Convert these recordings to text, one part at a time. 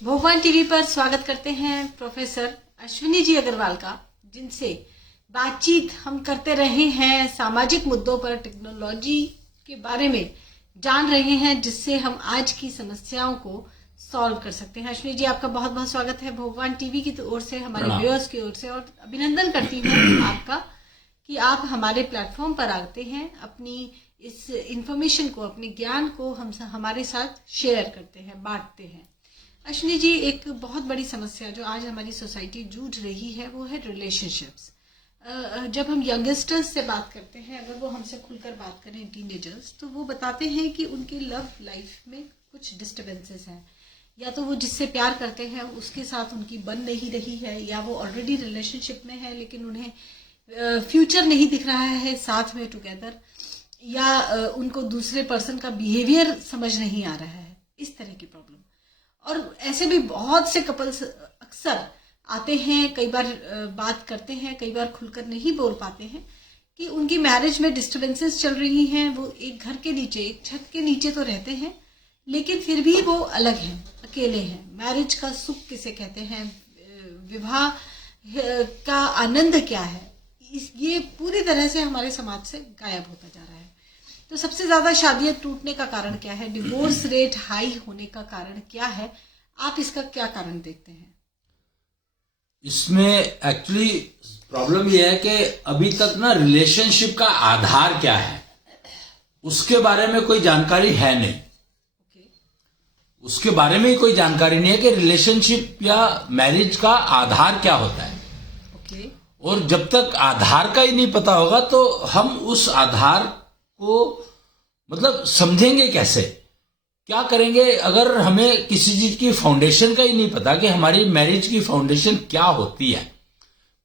भोगवान TV पर स्वागत करते हैं प्रोफेसर अश्विनी जी अग्रवाल का, जिनसे बातचीत हम करते रहे हैं सामाजिक मुद्दों पर, टेक्नोलॉजी के बारे में जान रहे हैं, जिससे हम आज की समस्याओं को सॉल्व कर सकते हैं। अश्विनी जी, आपका बहुत बहुत स्वागत है भोगवान टीवी की ओर से, हमारे व्यूअर्स की ओर से, और अभिनंदन करती हूँ आपका कि आप हमारे प्लेटफॉर्म पर आते हैं, अपनी इस इंफॉर्मेशन को, अपने ज्ञान को हम हमारे साथ शेयर करते हैं, बांटते हैं। अश्विनी जी, एक बहुत बड़ी समस्या जो आज हमारी सोसाइटी जूझ रही है वो है रिलेशनशिप्स। जब हम यंगस्टर्स से बात करते हैं, अगर वो हमसे खुलकर बात करें, टीनेजर्स, तो वो बताते हैं कि उनकी लव लाइफ में कुछ डिस्टर्बेंसेस हैं। या तो वो जिससे प्यार करते हैं उसके साथ उनकी बन नहीं रही है, या वो ऑलरेडी रिलेशनशिप में है लेकिन उन्हें फ्यूचर नहीं दिख रहा है साथ में टुगेदर, या उनको दूसरे पर्सन का बिहेवियर समझ नहीं आ रहा है, इस तरह की प्रॉब्लम। और ऐसे भी बहुत से कपल्स अक्सर आते हैं, कई बार बात करते हैं, कई बार खुलकर नहीं बोल पाते हैं कि उनकी मैरिज में डिस्टर्बेंसेस चल रही हैं। वो एक घर के नीचे, एक छत के नीचे तो रहते हैं, लेकिन फिर भी वो अलग हैं, अकेले हैं। मैरिज का सुख किसे कहते हैं, विवाह का आनंद क्या है, ये पूरी तरह से हमारे समाज से गायब होता जा रहा है। तो सबसे ज्यादा शादियां टूटने का कारण क्या है, डिवोर्स रेट हाई होने का कारण क्या है, आप इसका क्या कारण देखते हैं? इसमें एक्चुअली प्रॉब्लम यह है कि अभी तक ना रिलेशनशिप का आधार क्या है उसके बारे में कोई जानकारी है नहीं। उसके बारे में ही कोई जानकारी नहीं है कि रिलेशनशिप या मैरिज का आधार क्या होता है। और जब तक आधार का ही नहीं पता होगा तो हम उस आधार को मतलब समझेंगे कैसे, क्या करेंगे? अगर हमें किसी चीज की फाउंडेशन का ही नहीं पता कि हमारी मैरिज की फाउंडेशन क्या होती है,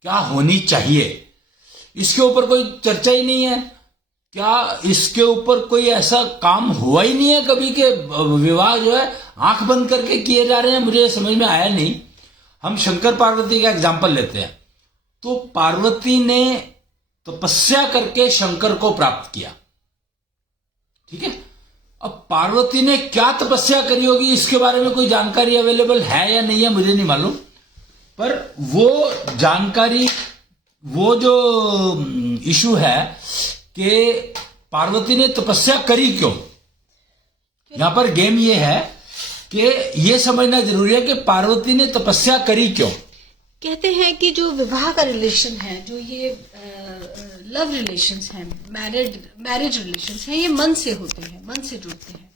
क्या होनी चाहिए, इसके ऊपर कोई चर्चा ही नहीं है, क्या इसके ऊपर कोई ऐसा काम हुआ ही नहीं है कभी के विवाह जो है आंख बंद करके किए जा रहे हैं, मुझे समझ में आया नहीं। हम शंकर पार्वती का एग्जाम्पल लेते हैं, तो पार्वती ने तपस्या करके शंकर को प्राप्त किया, ठीक है। अब पार्वती ने क्या तपस्या करी होगी इसके बारे में कोई जानकारी अवेलेबल है या नहीं है मुझे नहीं मालूम, पर वो जानकारी, वो जो इशू है कि पार्वती ने तपस्या करी क्यों, यहां पर गेम ये है कि ये समझना जरूरी है कि पार्वती ने तपस्या करी क्यों। कहते हैं कि जो विवाह का रिलेशन है, जो ये लव रिलेशंस हैं, मैरिज रिलेशंस हैं, ये मन से होते हैं, मन से जुड़ते हैं।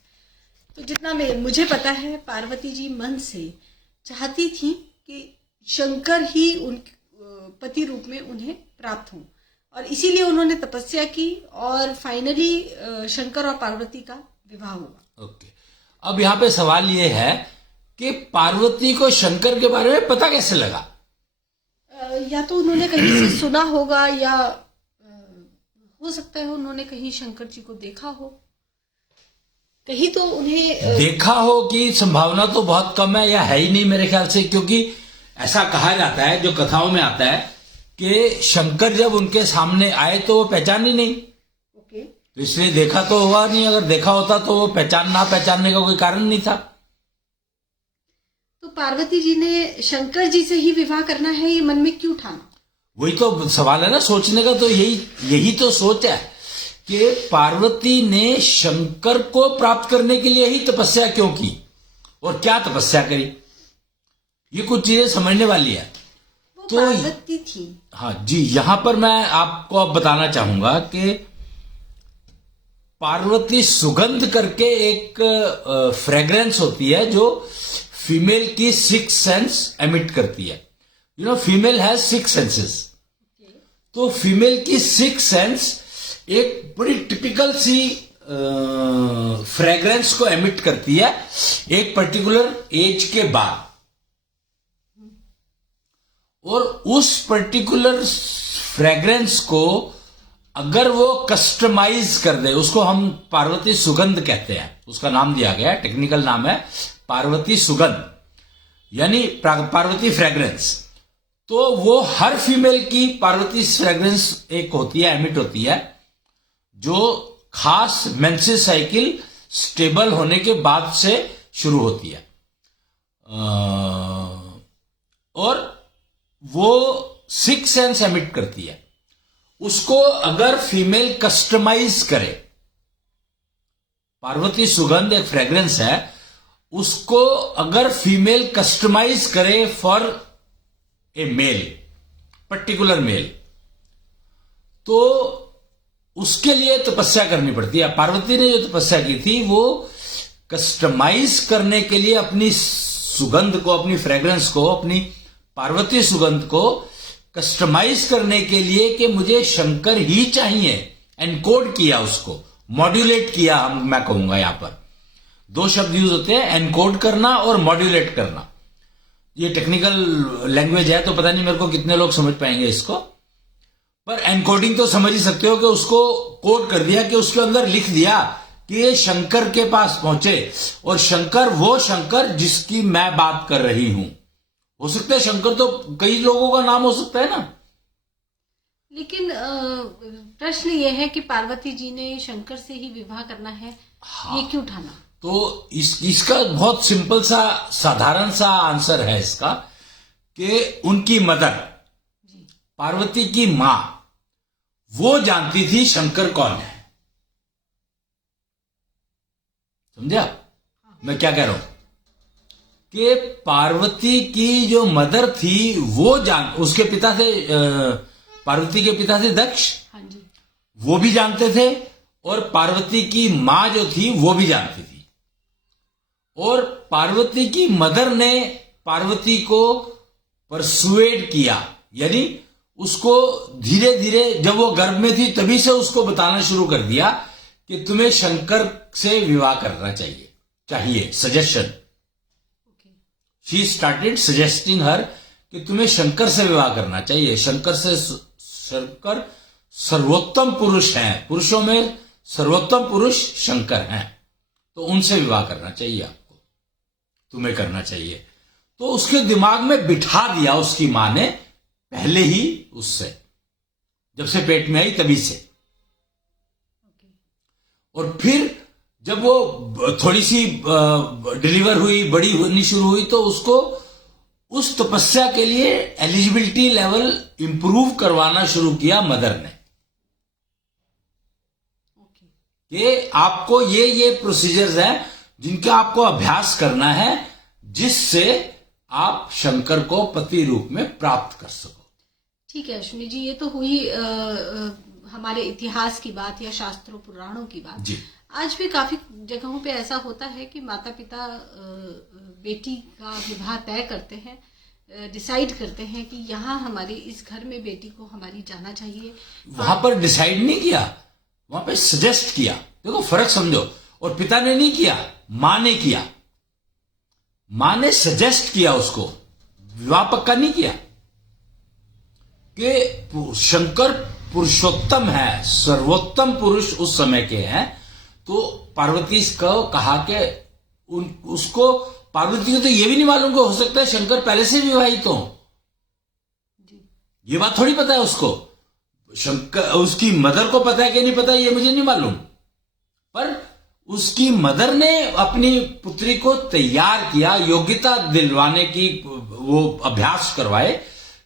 तो जितना मुझे पता है, पार्वती जी मन से चाहती थी कि शंकर ही उन पति रूप में उन्हें प्राप्त हों, और इसीलिए उन्होंने तपस्या की और फाइनली शंकर और पार्वती का विवाह हुआ। ओके, अब यहाँ पे सवाल ये है कि पार्वती को शंकर के बारे में पता कैसे लगा? या तो उन्होंने कहीं से सुना होगा, या हो सकता है उन्होंने कहीं शंकर जी को देखा हो, कहीं तो उन्हें देखा हो की संभावना तो बहुत कम है, या है ही नहीं मेरे ख्याल से, क्योंकि ऐसा कहा जाता है, जो कथाओं में आता है कि शंकर जब उनके सामने आए तो वो पहचान ही नहीं। तो इसलिए देखा तो हुआ नहीं, अगर देखा होता तो वो पहचानने का कोई कारण नहीं था। तो पार्वती जी ने शंकर जी से ही विवाह करना है, ये मन में क्यों ठाना? वही तो सवाल है ना सोचने का, तो यही तो सोच है कि पार्वती ने शंकर को प्राप्त करने के लिए ही तपस्या क्यों की और क्या तपस्या करी, ये कुछ चीजें समझने वाली है। वो तो पार्वती थी। हाँ जी, यहां पर मैं आपको अब बताना चाहूंगा कि पार्वती सुगंध करके एक फ्रेग्रेंस होती है जो फीमेल की 6 सेंस एमिट करती है। You know, female has 6 senses. तो फीमेल की 6 सेंस एक बड़ी टिपिकल सी फ्रेग्रेंस को एमिट करती है एक पर्टिकुलर एज के बाद, और उस पर्टिकुलर फ्रेग्रेंस को अगर वो कस्टमाइज कर दे, उसको हम पार्वती सुगंध कहते हैं, उसका नाम दिया गया है, टेक्निकल नाम है पार्वती सुगंध, यानी पार्वती फ्रेग्रेंस। तो वो हर फीमेल की पार्वती फ्रेग्रेंस एक होती है, एमिट होती है, जो खास मेंसेस साइकिल स्टेबल होने के बाद से शुरू होती है। वो 6 सेंस एमिट करती है। उसको अगर फीमेल कस्टमाइज करे, पार्वती सुगंध एक फ्रेग्रेंस है, उसको अगर फीमेल कस्टमाइज करे for a male, particular male, तो उसके लिए तपस्या करनी पड़ती है। पार्वती ने जो तपस्या की थी वो कस्टमाइज करने के लिए अपनी सुगंध को, अपनी फ्रेग्रेंस को, अपनी पार्वती सुगंध को कस्टमाइज करने के लिए कि मुझे शंकर ही चाहिए, एनकोड किया, उसको मॉड्यूलेट किया। मैं कहूंगा यहां पर 2 शब्द यूज होते हैं, एनकोड करना और मॉड्यूलेट करना। ये टेक्निकल लैंग्वेज है तो पता नहीं मेरे को कितने लोग समझ पाएंगे इसको, पर एनकोडिंग तो समझ ही सकते हो कि उसको कोड कर दिया, कि उसके अंदर लिख दिया कि ये शंकर के पास पहुंचे, और शंकर वो शंकर जिसकी मैं बात कर रही हूं। हो सकता है शंकर तो कई लोगों का नाम हो सकता है ना, लेकिन प्रश्न ये है कि पार्वती जी ने शंकर से ही विवाह करना है, ये क्यों ठाना? तो इसका बहुत सिंपल सा, साधारण सा आंसर है इसका, कि उनकी मदर, पार्वती की मां, वो जानती थी शंकर कौन है। समझा मैं क्या कह रहा हूं? कि पार्वती की जो मदर थी वो उसके पिता थे, पार्वती के पिता थे दक्ष, हाँ जी, वो भी जानते थे, और पार्वती की मां जो थी वो भी जानती थी। और पार्वती की मदर ने पार्वती को परसुएड किया, यानी उसको धीरे धीरे, जब वो गर्भ में थी तभी से उसको बताना शुरू कर दिया कि तुम्हें शंकर से विवाह करना चाहिए सजेशन। शी स्टार्टेड सजेस्टिंग हर कि तुम्हें शंकर से विवाह करना चाहिए। शंकर शंकर सर्वोत्तम पुरुष हैं, पुरुषों में सर्वोत्तम पुरुष शंकर हैं, तो उनसे विवाह करना चाहिए, आपको, तुम्हें करना चाहिए। तो उसके दिमाग में बिठा दिया उसकी मां ने पहले ही, उससे जब से पेट में आई तभी से। और फिर जब वो थोड़ी सी डिलीवर हुई, बड़ी होनी शुरू हुई, तो उसको उस तपस्या के लिए एलिजिबिलिटी लेवल इंप्रूव करवाना शुरू किया मदर ने, कि आपको ये प्रोसीजर्स हैं जिनका आपको अभ्यास करना है, जिससे आप शंकर को पति रूप में प्राप्त कर सको। ठीक है अश्विनी जी, ये तो हुई हमारे इतिहास की बात या शास्त्रों पुराणों की बात जी। आज भी काफी जगहों पे ऐसा होता है कि माता पिता बेटी का विवाह तय करते हैं, डिसाइड करते हैं कि यहाँ हमारे इस घर में बेटी को हमारी जाना चाहिए। वहां पर डिसाइड नहीं किया, वहां पे सजेस्ट किया। देखो फर्क समझो, और पिता ने नहीं किया, मां ने किया। मां ने सजेस्ट किया उसको, विवाह पक्का नहीं किया, कि शंकर पुरुषोत्तम है, सर्वोत्तम पुरुष उस समय के हैं। तो पार्वती को कहा कि उसको, पार्वती को तो ये भी नहीं मालूम कि हो सकता है शंकर पहले से विवाहित हो, ये बात थोड़ी पता है उसको। शंकर, उसकी मदर को पता है कि नहीं पता ये मुझे नहीं मालूम, पर उसकी मदर ने अपनी पुत्री को तैयार किया, योग्यता दिलवाने की वो अभ्यास करवाए,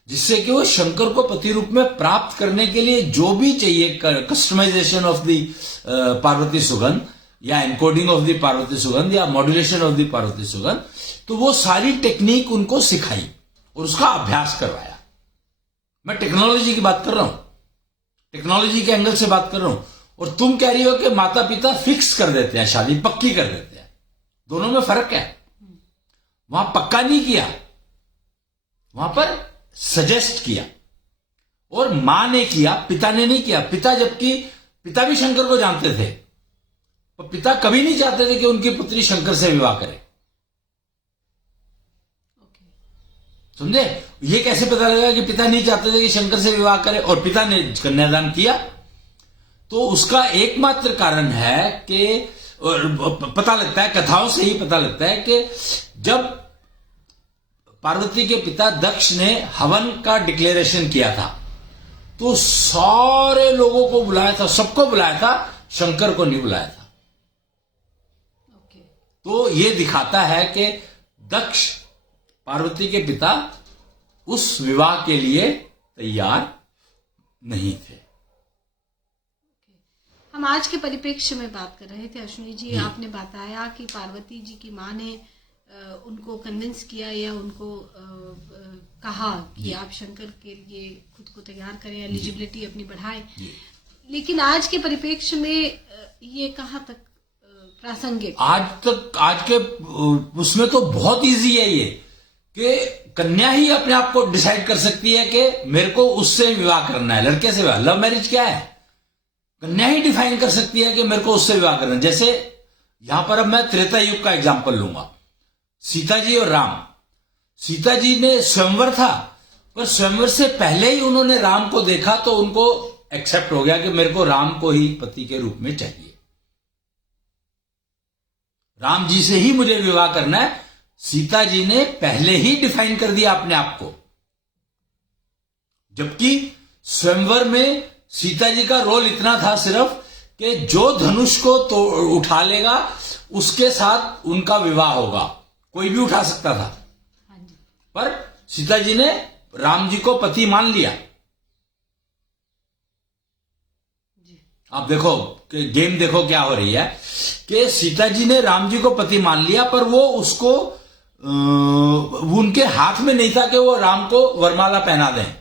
जिससे कि वो शंकर को पति रूप में प्राप्त करने के लिए जो भी चाहिए, कस्टमाइजेशन ऑफ द पार्वती सुगंध, या एनकोडिंग ऑफ द पार्वती सुगंध, या मॉड्यूलेशन ऑफ द पार्वती सुगंध, तो वो सारी टेक्निक उनको सिखाई और उसका अभ्यास करवाया। मैं टेक्नोलॉजी की बात कर रहा हूं, टेक्नोलॉजी के एंगल से बात कर रहा हूं, और तुम कह रही हो कि माता पिता फिक्स कर देते हैं, शादी पक्की कर देते हैं। दोनों में फर्क है। वहां पक्का नहीं किया, वहां पर सजेस्ट किया, और मां ने किया, पिता ने नहीं किया। पिता, जबकि पिता भी शंकर को जानते थे, पर पिता कभी नहीं चाहते थे कि उनकी पुत्री शंकर से विवाह करे। समझे? ये कैसे पता लगा कि पिता नहीं चाहते थे कि शंकर से विवाह करे और पिता ने कन्यादान किया? तो उसका एकमात्र कारण है कि पता लगता है, कथाओं से ही पता लगता है कि जब पार्वती के पिता दक्ष ने हवन का डिक्लेरेशन किया था, तो सारे लोगों को बुलाया था, सबको बुलाया था, शंकर को नहीं बुलाया था। तो ये दिखाता है कि दक्ष, पार्वती के पिता, उस विवाह के लिए तैयार नहीं थे। हम आज के परिप्रेक्ष्य में बात कर रहे थे अश्विनी जी, आपने बताया कि पार्वती जी की माँ ने उनको कन्विंस किया या उनको कहा कि आप शंकर के लिए खुद को तैयार करें, एलिजिबिलिटी अपनी बढ़ाएं। लेकिन आज के परिप्रेक्ष्य में ये कहाँ तक प्रासंगिक? आज के उसमें तो बहुत इजी है ये कि कन्या ही अपने आप को डिसाइड कर सकती है कि मेरे को उससे विवाह करना है, लड़के से विवाह। लव मैरिज क्या है? कन्या ही डिफाइन कर सकती है कि मेरे को उससे विवाह करना है। जैसे यहां पर अब मैं त्रेता युग का एग्जांपल लूंगा, सीता जी और राम। सीता जी ने स्वयंवर था, पर स्वयंवर से पहले ही उन्होंने राम को देखा तो उनको एक्सेप्ट हो गया कि मेरे को राम को ही पति के रूप में चाहिए, राम जी से ही मुझे विवाह करना है। सीता जी ने पहले ही डिफाइन कर दिया अपने आप को, जबकि स्वयंवर में सीता जी का रोल इतना था सिर्फ कि जो धनुष को तो उठा लेगा उसके साथ उनका विवाह होगा, कोई भी उठा सकता था। पर सीता जी ने राम जी को पति मान लिया। आप देखो कि गेम देखो क्या हो रही है कि सीता जी ने राम जी को पति मान लिया, पर वो उसको उनके हाथ में नहीं था कि वो राम को वरमाला पहना दें,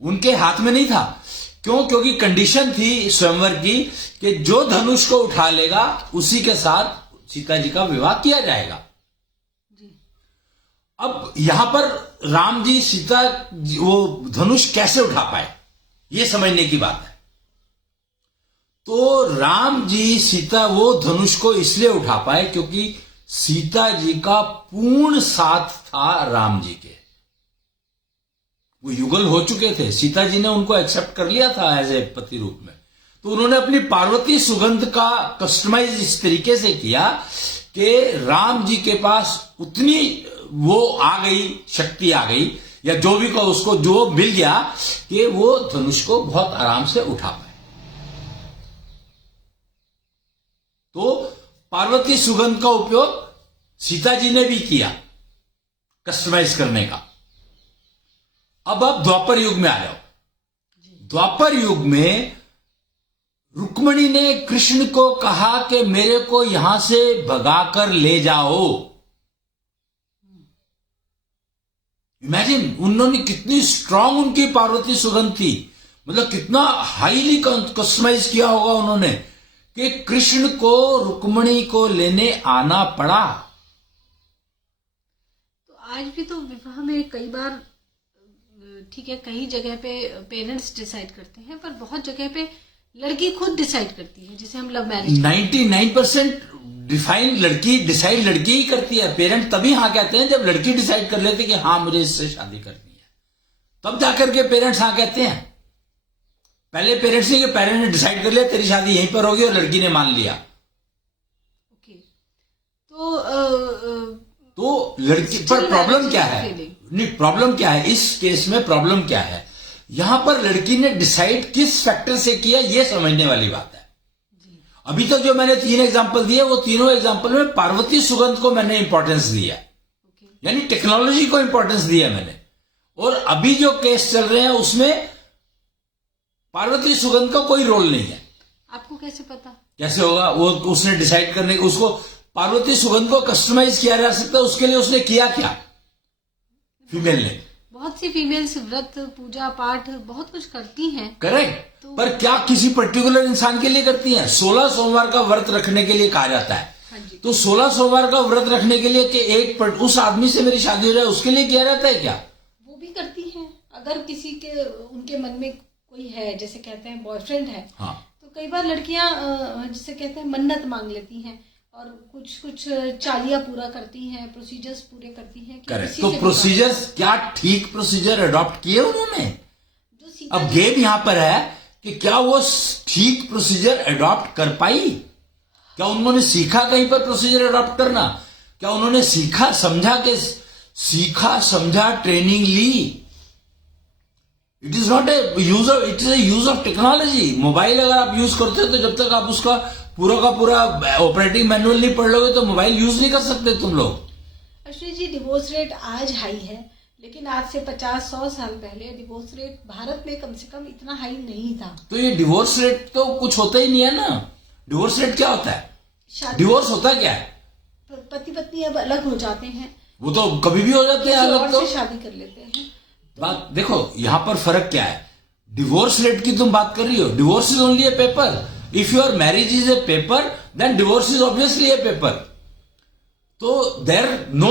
उनके हाथ में नहीं था। क्यों? क्योंकि कंडीशन थी स्वयंवर की कि जो धनुष को उठा लेगा उसी के साथ सीता जी का विवाह किया जाएगा। अब यहां पर राम जी सीता वो धनुष कैसे उठा पाए, ये समझने की बात है। तो राम जी सीता वो धनुष को इसलिए उठा पाए क्योंकि सीता जी का पूर्ण साथ था राम जी के। वो युगल हो चुके थे, सीता जी ने उनको एक्सेप्ट कर लिया था एज ए पति रूप में। तो उन्होंने अपनी पार्वती सुगंध का कस्टमाइज इस तरीके से किया कि राम जी के पास उतनी वो आ गई, शक्ति आ गई, या जो भी को उसको जो मिल गया कि वो धनुष को बहुत आराम से उठा पाए। तो पार्वती सुगंध का उपयोग सीता जी ने भी किया कस्टमाइज करने का। अब आप द्वापर युग में आ जाओ। द्वापर युग में रुक्मिणी ने कृष्ण को कहा कि मेरे को यहां से भगाकर ले जाओ। इमेजिन, उन्होंने कितनी स्ट्रांग उनकी पार्वती सुगंध थी, मतलब कितना हाईली कस्टमाइज किया होगा उन्होंने कि कृष्ण को रुक्मिणी को लेने आना पड़ा। तो आज भी तो विवाह में कई बार, ठीक है, कई जगह पे पेरेंट्स डिसाइड करते हैं, पर बहुत जगह पे लड़की खुद डिसाइड करती है, जिसे हम लव मैरिज। 99% डिफाइन लड़की ही करती है। पेरेंट तभी हाँ कहते हैं जब लड़की डिसाइड कर लेते कि हाँ मुझे इससे शादी करनी है, तब जाकर के पेरेंट्स हाँ कहते हैं। पहले पेरेंट्स नहीं, कि पेरेंट्स ने डिसाइड कर लिया तेरी शादी यहीं पर होगी और लड़की ने मान लिया। ओके, तो लड़की पर प्रॉब्लम क्या है? नहीं, प्रॉब्लम क्या है इस केस में? प्रॉब्लम क्या है यहां पर? लड़की ने डिसाइड किस फैक्टर से किया, यह समझने वाली बात है। अभी तक जो मैंने 3 एग्जांपल दिए, वो तीनों एग्जांपल में पार्वती सुगंध को मैंने इंपॉर्टेंस दिया, यानी टेक्नोलॉजी को इंपॉर्टेंस दिया मैंने। और अभी जो केस चल रहे हैं उसमें पार्वती सुगंध का कोई रोल नहीं है। आपको कैसे पता? कैसे होगा? वो उसने डिसाइड करने, उसको पार्वती सुगंध को कस्टमाइज किया जा सकता है, उसके लिए उसने किया क्या? फीमेल ने, बहुत सी फीमेल्स व्रत, पूजा पाठ बहुत कुछ करती हैं। करेक्ट, पर क्या किसी पर्टिकुलर इंसान के लिए करती हैं? 16 सोमवार का व्रत रखने के लिए कहा जाता है। तो 16 सोमवार का व्रत रखने के लिए कि एक उस आदमी से मेरी शादी हो जाए, उसके लिए किया जाता है क्या? वो भी करती हैं। अगर किसी के उनके मन में कोई है, जैसे कहते हैं बॉयफ्रेंड है, हाँ, तो कई बार लड़कियां जिसे कहते हैं मन्नत मांग लेती हैं और कुछ चालियां पूरा करती हैं, प्रोसीजर्स पूरे करती हैं। करेक्ट, तो प्रोसीजर्स क्या ठीक प्रोसीजर अडॉप्ट किए उन्होंने? अब गेम यहां पर है कि क्या वो ठीक प्रोसीजर अडॉप्ट कर पाई? क्या उन्होंने सीखा कहीं पर प्रोसीजर अडॉप्ट करना? क्या उन्होंने सीखा समझा ट्रेनिंग ली? It is not a user, it is a use of technology. Mobile अगर आप यूज करते हो तो जब तक आप उसका पूरा का पूरा ऑपरेटिंग मैनुअल नहीं पढ़ लोगे तो मोबाइल यूज नहीं कर सकते तुम लोग। अश्विनी जी, डिवोर्स रेट आज हाई है, लेकिन आज से 50-100 साल पहले डिवोर्स रेट भारत में कम से कम इतना हाई नहीं था। तो ये डिवोर्स रेट तो कुछ होता ही नहीं है ना। डिवोर्स रेट क्या होता है? डिवोर्स होता क्या है? पति पत्नी अब अलग हो जाते हैं, वो तो कभी भी हो जाते हैं अलग, तो शादी कर लेते हैं। बात देखो, यहां पर फर्क क्या है। डिवोर्स रेट की तुम बात कर रही हो, divorce is only a paper. If your marriage is a paper, then divorce is obviously a paper. तो देर नो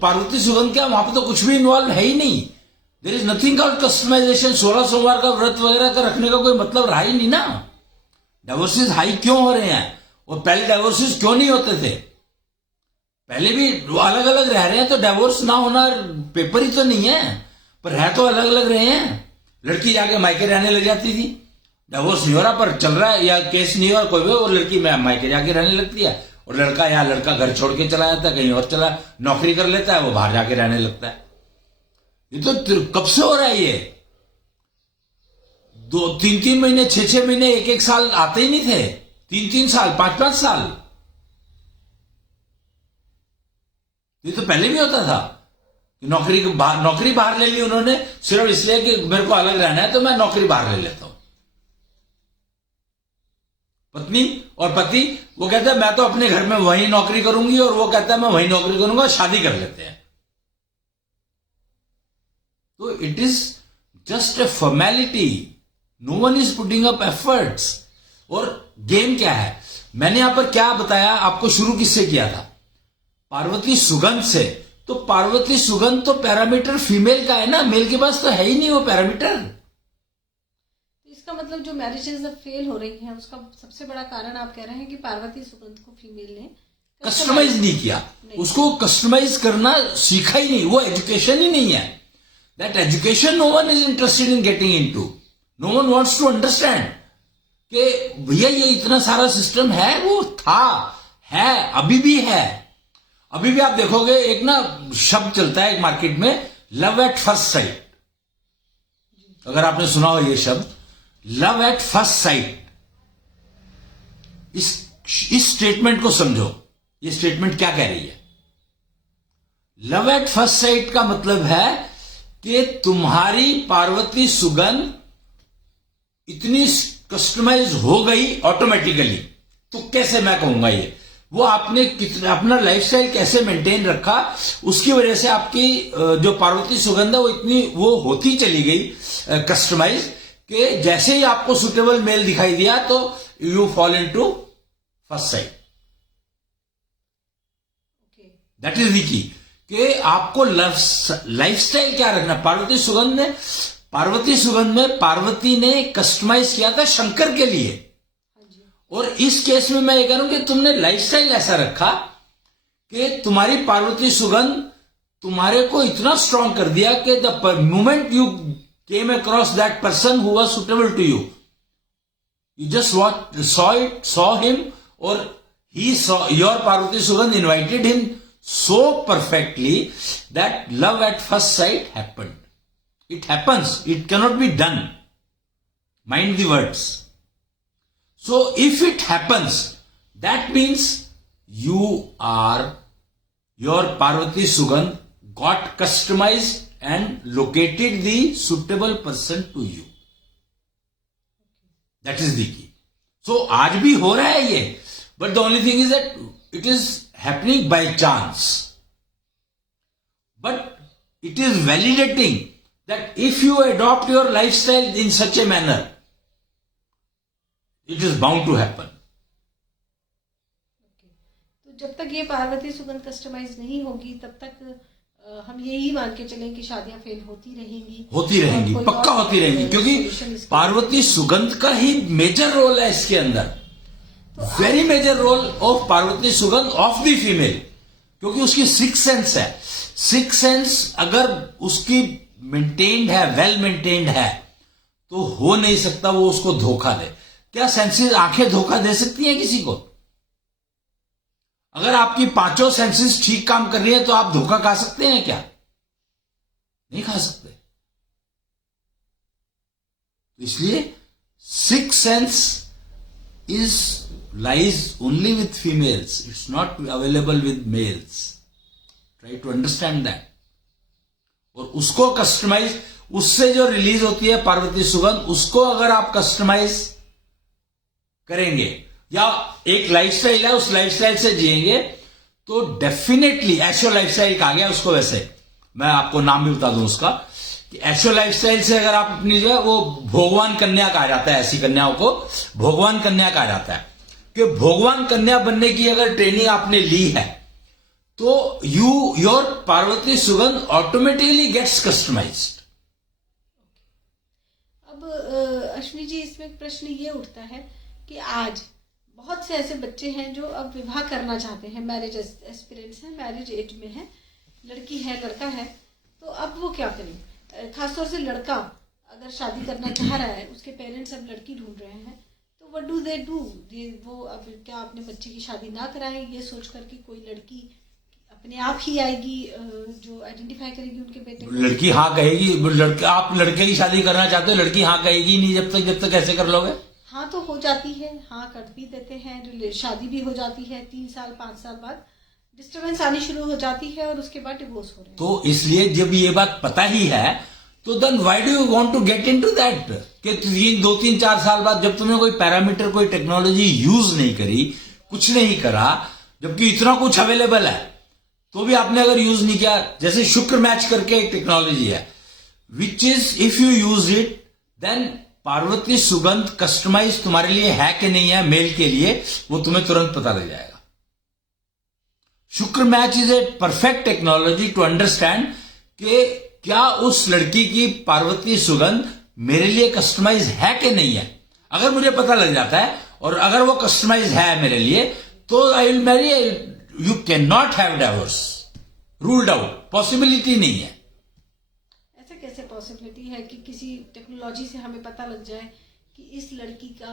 पार्वती सुगंध क्या, वहां पर तो कुछ भी इन्वॉल्व है ही नहीं। There is nothing called customization. 16 सोमवार का व्रत वगैरह का रखने का कोई मतलब रहा ही नहीं ना। डाइवोर्सेस हाई क्यों हो रहे हैं, और पहले डाइवोर्सेस क्यों नहीं होते थे? पहले भी अलग अलग रह रहे हैं, तो डाइवोर्स ना होना पेपर ही तो नहीं है, पर है तो अलग अलग रहे हैं। लड़की जाके मायके रहने लग जाती थी, डाइवोर्स नहीं हो रहा पर चल रहा है, या केस नहीं हो रहा कोई भी, वो लड़की मायके जाके रहने लगती है, और लड़का घर छोड़ के चला जाता है, कहीं और चला नौकरी कर लेता है, वो बाहर जाके रहने लगता है। ये तो कब से हो रहा है? ये 2-3 महीने, 6-6 महीने, 1-1 साल आते ही नहीं थे। 3-3 साल, 5-5 साल, ये तो पहले भी होता था। नौकरी बाहर ले ली उन्होंने, सिर्फ इसलिए कि मेरे को अलग रहना है तो मैं नौकरी बाहर ले लेता हूं। पत्नी और पति, वो कहता है मैं तो अपने घर में वही नौकरी करूंगी, और वो कहता है मैं वही नौकरी करूंगा, शादी कर लेते हैं। तो it is just a formality, no one is putting up efforts. और गेम क्या है, मैंने यहां पर क्या बताया आपको, शुरू किससे किया था? पार्वती सुगंध से। तो पार्वती सुगंध तो पैरामीटर फीमेल का है ना, मेल के पास तो है ही नहीं वो पैरामीटर। इसका मतलब जो मैरिजेस अब फेल हो रही हैं, उसका सबसे बड़ा कारण आप कह रहे हैं कि पार्वती सुगंध को फीमेल ने कस्टमाइज नहीं किया, उसको कस्टमाइज करना सीखा ही नहीं, वो एजुकेशन ही नहीं है। That education no one is interested in getting into, no one wants to understand कि भैया ये इतना सारा सिस्टम है, वो था, है, अभी भी है। अभी भी आप देखोगे एक ना शब्द चलता है एक मार्केट में, लव एट फर्स्ट साइट। अगर आपने सुना हो ये शब्द, लव एट फर्स्ट साइट, इस स्टेटमेंट को समझो। ये स्टेटमेंट क्या कह रही है? लव एट फर्स्ट साइट का मतलब है कि तुम्हारी पार्वती सुगंध इतनी कस्टमाइज हो गई ऑटोमेटिकली। तो कैसे मैं कहूंगा, ये वो आपने कितना अपना लाइफस्टाइल कैसे मेंटेन रखा, उसकी वजह से आपकी जो पार्वती सुगंध है वो इतनी वो होती चली गई कस्टमाइज, कि जैसे ही आपको सुटेबल मेल दिखाई दिया तो you fall into first sight. That is the की, कि आपको लाइफस्टाइल क्या रखना। पार्वती सुगंध में पार्वती ने कस्टमाइज किया था शंकर के लिए, और इस केस में मैं ये कह रहा हूं कि तुमने लाइफस्टाइल ऐसा रखा कि तुम्हारी पार्वती सुगंध तुम्हारे को इतना स्ट्रांग कर दिया कि the moment you came across that person who was suitable to you, you just saw him, or he saw your Parvati Sugandh, invited him so perfectly that love at first sight happened. It happens. It cannot be done. Mind the words. So if it happens, that means your Parvati Sugandh got customized and located the suitable person to you. That is the key. So आज भी हो रहा है ये, but the only thing is that it is happening by chance. But it is validating that if you adopt your lifestyle in such a manner, it is bound to happen. तो जब तक ये पार्वती सुगंध कस्टमाइज नहीं होगी, तब तक हम यही मान के चलें कि शादियां फेल होती रहेंगी, पक्का होती रहेंगी, क्योंकि पार्वती सुगंध का ही मेजर रोल है इसके अंदर, very major role of Parvati Sugandh of the female, क्योंकि उसकी सिक्स सेंस है। सिक्स सेंस अगर उसकी मेंटेन्ड है, वेल मेंटेन्ड है, तो हो नहीं सकता वो उसको धोखा दे। क्या सेंसेस, आंखें धोखा दे सकती हैं किसी को? अगर आपकी पांचों सेंसेस ठीक काम कर रही है तो आप धोखा खा सकते हैं क्या? नहीं खा सकते। इसलिए six sense lies only with females, it's not available with males. Try to understand that. और उसको कस्टमाइज, उससे जो रिलीज होती है पार्वती सुगंध, उसको अगर आप कस्टमाइज करेंगे या एक लाइफस्टाइल है उस लाइफस्टाइल से जिएंगे, तो डेफिनेटली एशो लाइफस्टाइल कहा गया उसको। वैसे मैं आपको नाम भी बता दूं उसका, कि एशो लाइफस्टाइल से अगर आप अपनी जो है वो भगवान कन्या कहा जाता है, ऐसी कन्याओं को भगवान कन्या कहा जाता है। कि भगवान कन्या बनने की अगर ट्रेनिंग आपने ली है तो योर पार्वती सुगंध ऑटोमेटिकली गेट्स कस्टमाइज्ड। अब अश्विनी जी, इसमें एक प्रश्न ये उठता है कि आज बहुत से ऐसे बच्चे हैं जो अब विवाह करना चाहते हैं, मैरिज एस्पिरेंट्स हैं, मैरिज एज में है, लड़की है लड़का है, तो अब वो क्या करें? खासतौर से लड़का अगर शादी करना चाह रहा है, उसके पेरेंट्स अब लड़की ढूंढ रहे हैं, तो व्हाट डू दे डू? वो अब क्या अपने बच्चे की शादी ना कराएं ये सोच कर कि कोई लड़की अपने आप ही आएगी जो आइडेंटिफाई करेगी उनके बेटे को? लड़की हाँ कहेगी। आप लड़के की शादी करना चाहते हो, लड़की हाँ कहेगी नहीं जब तक कैसे कर लोगे? हाँ तो हो जाती है, हाँ कर भी देते हैं, शादी भी हो जाती है, 3 साल 5 साल बाद डिस्टर्बेंस आनी शुरू हो जाती है और उसके बाद डिवोर्स हो रहे हैं। तो इसलिए जब ये बात पता ही है तो then why do you want to get into that? कि 2-3-4 साल बाद जब तुमने कोई पैरामीटर, कोई टेक्नोलॉजी यूज नहीं करी, कुछ नहीं करा, जबकि इतना कुछ अवेलेबल है तो भी आपने अगर यूज नहीं किया। जैसे शुक्र मैच करके एक टेक्नोलॉजी है, which is if you use it then Parvati Sugandh customize तुम्हारे लिए है कि नहीं है, मेल के लिए, वो तुम्हें तुरंत पता लग जाएगा। शुक्र match is a perfect technology to understand कि क्या उस लड़की की पार्वती सुगंध मेरे लिए कस्टमाइज है कि नहीं है। अगर मुझे पता लग जाता है और अगर वो कस्टमाइज है मेरे लिए, तो I will marry. You can not have divorce, ruled out, possibility नहीं है। ऐसा कैसे पॉसिबिलिटी है कि किसी टेक्नोलॉजी से हमें पता लग जाए कि इस लड़की का,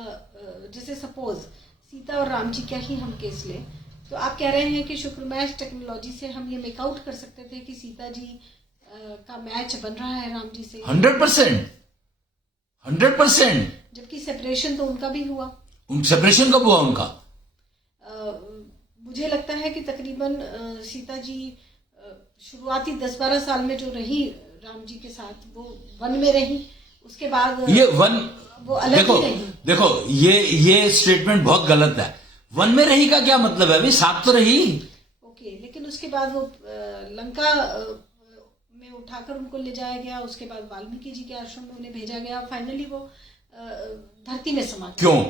जैसे सपोज सीता और राम जी का ही हम केस लें, तो आप कह रहे हैं कि शुक्र मैच टेक्नोलॉजी से हम ये मेकआउट कर सकते थे कि सीता जी का मैच बन रहा है राम जी से? 100%। जबकि सेपरेशन तो उनका भी हुआ। सेपरेशन कब हुआ उनका? मुझे लगता है कि तकरीबन सीता जी शुरुआती 10-12 साल में जो रही राम जी के साथ, वो वन में रही, उसके बाद ये वन, वो अलग देखो ही रही। देखो ये स्टेटमेंट बहुत गलत है। वन में रही का क्या मतलब है? अभी साथ तो रही। ओके, लेकिन उसके बाद वो लंका में उठाकर उनको ले जाया गया, उसके बाद वाल्मीकि जी के आश्रम में उन्हें भेजा गया, फाइनली वो धरती में समा गए। क्यों?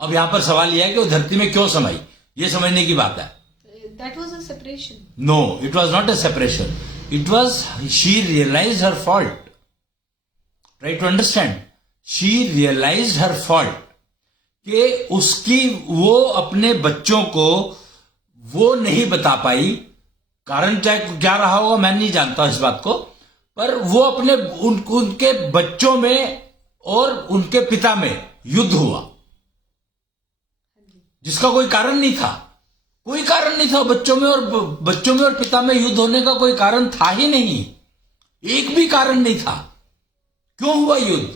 अब यहां पर सवाल यह है कि वो धरती में क्यों समाई, ये समझने की बात है। That was a separation. No, it was not a separation, it was she realised her fault. Try to understand, she realised her fault कि उसकी, वो अपने बच्चों को वो नहीं बता पाई। कारण चाहे क्या रहा होगा, मैं नहीं जानता इस बात को, पर वो अपने उनके बच्चों में और उनके पिता में युद्ध हुआ, जिसका कोई कारण नहीं था। कोई कारण नहीं था बच्चों में और पिता में युद्ध होने का कोई कारण था ही नहीं, एक भी कारण नहीं था। क्यों हुआ युद्ध?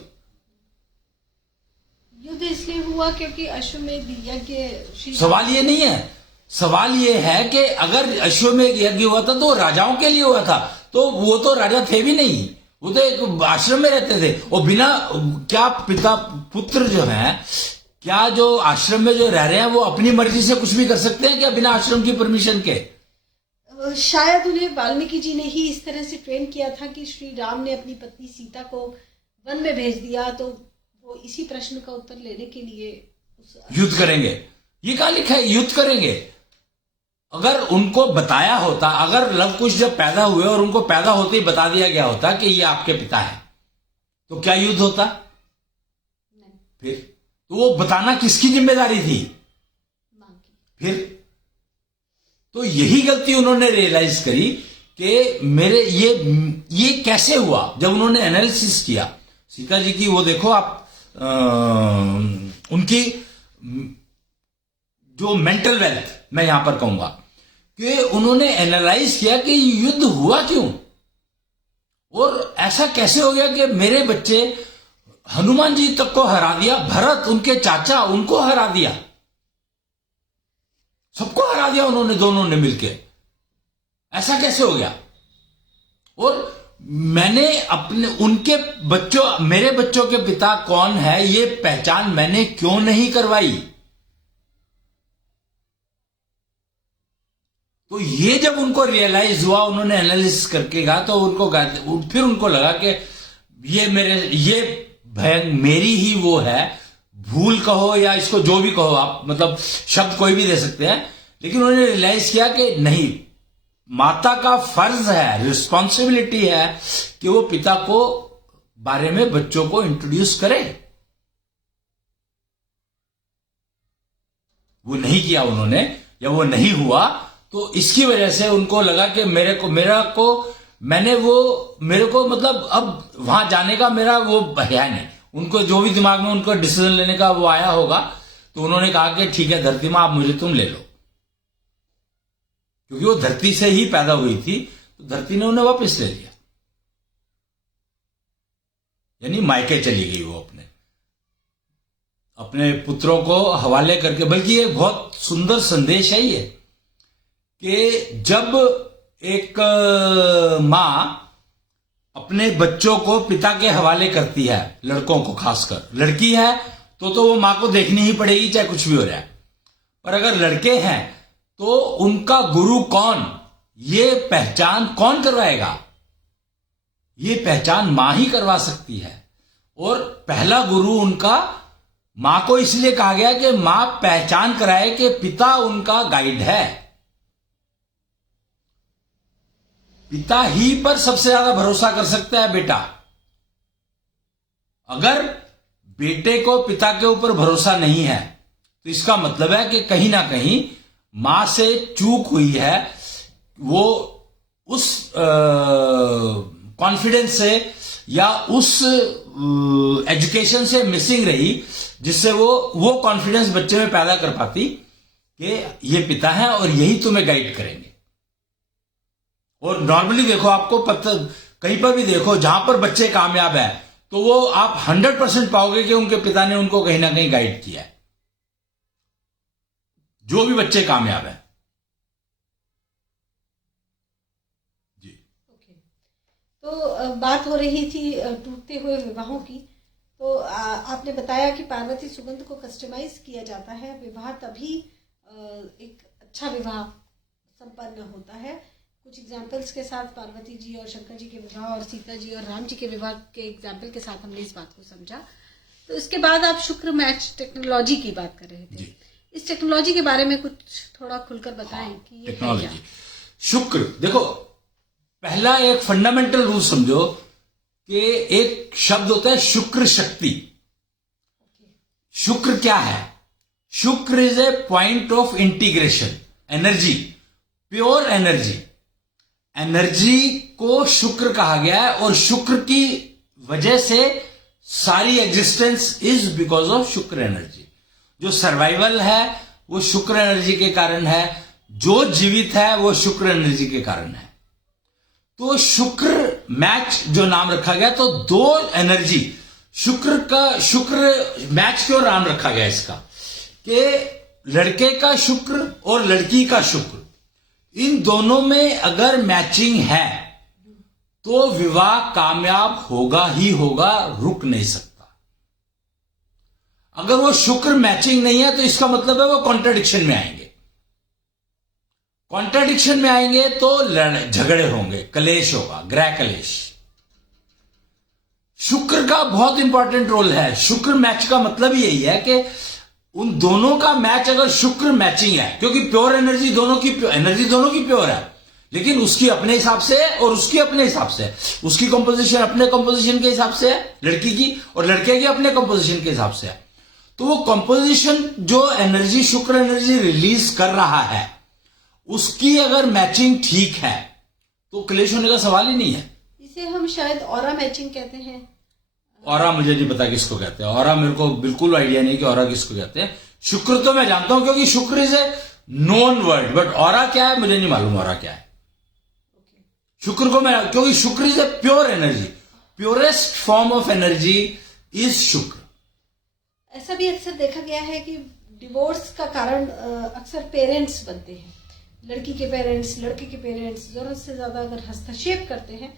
युद्ध इसलिए हुआ क्योंकि अश्वमेध यज्ञ। सवाल ये नहीं है, सवाल ये है कि अगर अश्वमेध यज्ञ हुआ था तो राजाओं के लिए हुआ था, तो वो तो राजा थे भी नहीं, वो तो एक आश्रम में रहते थे। और बिना, क्या पिता पुत्र जो है, क्या जो आश्रम में जो रह रहे हैं वो अपनी मर्जी से कुछ भी कर सकते हैं क्या, बिना आश्रम की परमिशन के? शायद उन्हें वाल्मीकि जी ने ही इस तरह से ट्रेन किया था कि श्री राम ने अपनी पत्नी सीता को वन में भेज दिया, तो वो इसी प्रश्न का उत्तर लेने के लिए युद्ध करेंगे। ये कहां लिखा है युद्ध करेंगे? अगर उनको बताया होता, अगर लव कुश जब पैदा हुए और उनको पैदा होते ही बता दिया गया होता कि ये आपके पिता है, तो क्या युद्ध होता? नहीं। फिर तो वो बताना किसकी जिम्मेदारी थी? फिर तो यही गलती उन्होंने रियलाइज करी कि मेरे ये कैसे हुआ। जब उन्होंने एनालिसिस किया सीता जी की, वो देखो आप, उनकी जो मेंटल वेल्थ, मैं यहां पर कहूंगा कि उन्होंने एनालाइज किया कि युद्ध हुआ क्यों और ऐसा कैसे हो गया कि मेरे बच्चे हनुमान जी तक को हरा दिया, भरत उनके चाचा उनको हरा दिया, सबको हरा दिया उन्होंने, दोनों ने मिलकर। ऐसा कैसे हो गया? और मैंने उनके बच्चों, मेरे बच्चों के पिता कौन है ये पहचान मैंने क्यों नहीं करवाई? तो ये जब उनको रियलाइज हुआ, उन्होंने एनालिसिस करके कहा, तो फिर उनको लगा कि ये भयंकर मेरी ही वो है, भूल कहो या इसको जो भी कहो आप, मतलब शब्द कोई भी दे सकते हैं, लेकिन उन्होंने रियलाइज किया कि नहीं, माता का फर्ज है, रिस्पॉन्सिबिलिटी है कि वो पिता को बारे में बच्चों को इंट्रोड्यूस करे। वो नहीं किया उन्होंने, या वो नहीं हुआ, तो इसकी वजह से उनको लगा कि मेरे को मतलब अब वहां जाने का मेरा वो है नहीं। उनको जो भी दिमाग में उनको डिसीजन लेने का वो आया होगा, तो उन्होंने कहा कि ठीक है धरती मां, आप मुझे तुम ले लो, क्योंकि वो धरती से ही पैदा हुई थी, तो धरती ने उन्हें वापस ले लिया, यानी मायके चली गई वो अपने पुत्रों को हवाले करके। बल्कि ये बहुत सुंदर संदेश है ये, कि जब एक मां अपने बच्चों को पिता के हवाले करती है, लड़कों को खासकर, लड़की है तो वो मां को देखनी ही पड़ेगी चाहे कुछ भी हो जाए, पर अगर लड़के हैं तो उनका गुरु कौन, ये पहचान कौन करवाएगा? ये पहचान मां ही करवा सकती है। और पहला गुरु उनका मां को इसलिए कहा गया कि मां पहचान कराए कि पिता उनका गाइड है। पिता ही पर सबसे ज्यादा भरोसा कर सकता है बेटा। अगर बेटे को पिता के ऊपर भरोसा नहीं है, तो इसका मतलब है कि कहीं ना कहीं मां से चूक हुई है, वो उस कॉन्फिडेंस से या उस एजुकेशन से मिसिंग रही, जिससे वो कॉन्फिडेंस बच्चे में पैदा कर पाती कि ये पिता है और यही तुम्हें गाइड करेंगे। और नॉर्मली देखो, आपको पता, कहीं पर भी देखो जहां पर बच्चे कामयाब है, तो वो आप 100% पाओगे कि उनके पिता ने उनको कहीं ना कहीं गाइड किया है, जो भी बच्चे कामयाब है। जी। ओके, तो बात हो रही थी टूटते हुए विवाहों की, तो आपने बताया कि पार्वती सुगंध को कस्टमाइज किया जाता है। विवाह तभी एक अच्छा विवाह संपन्न होता है। कुछ एग्जाम्पल्स के साथ पार्वती जी और शंकर जी के विवाह और सीता जी और राम जी के विवाह के एग्जाम्पल के साथ हमने इस बात को समझा। तो इसके बाद आप शुक्र मैच टेक्नोलॉजी की बात कर रहे थे। इस टेक्नोलॉजी के बारे में कुछ थोड़ा खुलकर बताएं कि ये टेक्नोलॉजी शुक्र, देखो पहला एक फंडामेंटल रूल समझो कि एक शब्द होता है शुक्र शक्ति। शुक्र क्या है? शुक्र is a point of integration, energy, pure energy. Energy को शुक्र कहा गया है, और शुक्र की वजह से सारी एग्जिस्टेंस इज बिकॉज ऑफ शुक्र एनर्जी। जो सर्वाइवल है वो शुक्र एनर्जी के कारण है, जो जीवित है वो शुक्र एनर्जी के कारण है। तो शुक्र मैच जो नाम रखा गया, तो दो एनर्जी, शुक्र मैच क्यों नाम रखा गया इसका, कि लड़के का शुक्र और लड़की का शुक्र, इन दोनों में अगर मैचिंग है तो विवाह कामयाब होगा ही होगा, रुक नहीं सकता। अगर वो शुक्र मैचिंग नहीं है तो इसका मतलब है वो कॉन्ट्राडिक्शन में आएंगे। कॉन्ट्राडिक्शन में आएंगे तो झगड़े होंगे, कलेश होगा, गृह कलेश। शुक्र का बहुत इंपॉर्टेंट रोल है। शुक्र मैच का मतलब यही है कि उन दोनों का मैच, अगर शुक्र मैचिंग है, क्योंकि प्योर एनर्जी दोनों की प्योर है, लेकिन उसकी अपने हिसाब से है और उसकी अपने हिसाब से है। उसकी कंपोजिशन अपने कंपोजिशन के हिसाब से है लड़की की, और लड़के की अपने कंपोजिशन के हिसाब से है। तो वो कंपोजिशन जो एनर्जी, शुक्र एनर्जी रिलीज कर रहा है, उसकी अगर मैचिंग ठीक है तो क्लेश होने का सवाल ही नहीं है। इसे हम शायद ऑरा मैचिंग कहते हैं। ऑरा मुझे नहीं पता किसको कहते हैं, ऑरा मेरे को बिल्कुल आइडिया नहीं कि ऑरा किसको कहते हैं। शुक्र तो मैं जानता हूं क्योंकि शुक्र is a known word, but aura क्या है मुझे नहीं मालूम। ऑरा क्या है? शुक्र को मैं, क्योंकि शुक्र is a pure energy, purest form of energy is शुक्र। ऐसा भी अक्सर देखा गया है कि डिवोर्स का कारण अक्सर पेरेंट्स बनते हैं। लड़की के पेरेंट्स, लड़के के पेरेंट्स जरूरत से ज्यादा अगर हस्तक्षेप करते हैं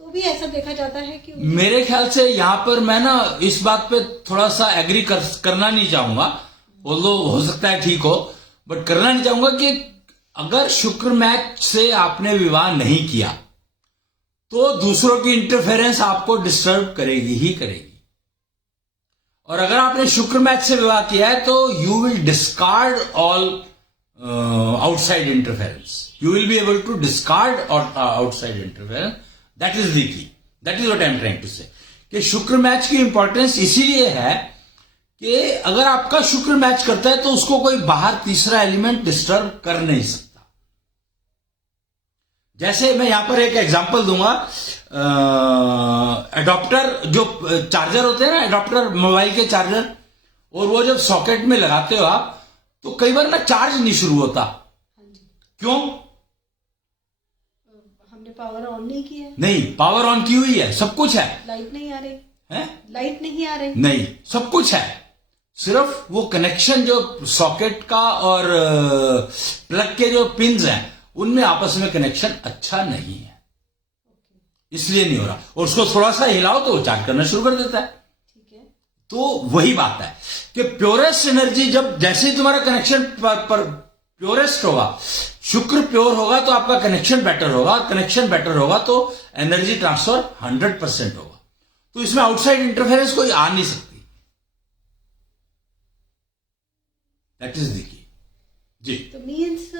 तो भी ऐसा देखा जाता है कि मेरे ख्याल से यहाँ पर मैं ना इस बात पे थोड़ा सा एग्री करना नहीं चाहूंगा, बोलो हो सकता है ठीक हो, बट करना नहीं चाहूंगा कि अगर शुक्र मैच से आपने विवाह नहीं किया तो दूसरों की इंटरफेरेंस आपको डिस्टर्ब करेगी ही करेगी, और अगर आपने शुक्र मैच से विवाह किया है तो you will discard all outside interference, you will be able to discard outside interference. That is the key, that is what I am trying to say, कि शुक्र मैच की इंपॉर्टेंस इसीलिए है कि अगर आपका शुक्र मैच करता है तो उसको कोई बाहर तीसरा एलिमेंट डिस्टर्ब कर नहीं सकता। जैसे मैं यहां पर एक एग्जांपल दूंगा, एडॉप्टर जो चार्जर होते हैं ना, एडॉप्टर मोबाइल के चार्जर, और वो जब सॉकेट में लगाते हो आप तो कई बार ना चार्ज नहीं शुरू होता। क्यों? हमने पावर ऑन नहीं किया है। नहीं, पावर ऑन की हुई है, सब कुछ है, लाइट नहीं आ रही है, लाइट नहीं आ रही, नहीं, सब कुछ है, सिर्फ वो कनेक्शन जो सॉकेट का और प्लग के जो पिन्स हैं उनमें आपस में कनेक्शन अच्छा नहीं है, इसलिए नहीं हो रहा, और उसको थोड़ा सा हिलाओ तो वो चार्ज करना शुरू कर देता है। ठीक है, तो वही बात है कि प्योरेस्ट एनर्जी जब जैसे ही तुम्हारा कनेक्शन पर प्योरेस्ट होगा, शुक्र प्योर होगा तो आपका कनेक्शन बेटर होगा, कनेक्शन बेटर होगा तो एनर्जी ट्रांसफर 100% होगा, तो इसमें आउटसाइड इंटरफेरेंस कोई आ नहीं सकती। दैट इज द की जी। तो मीन्स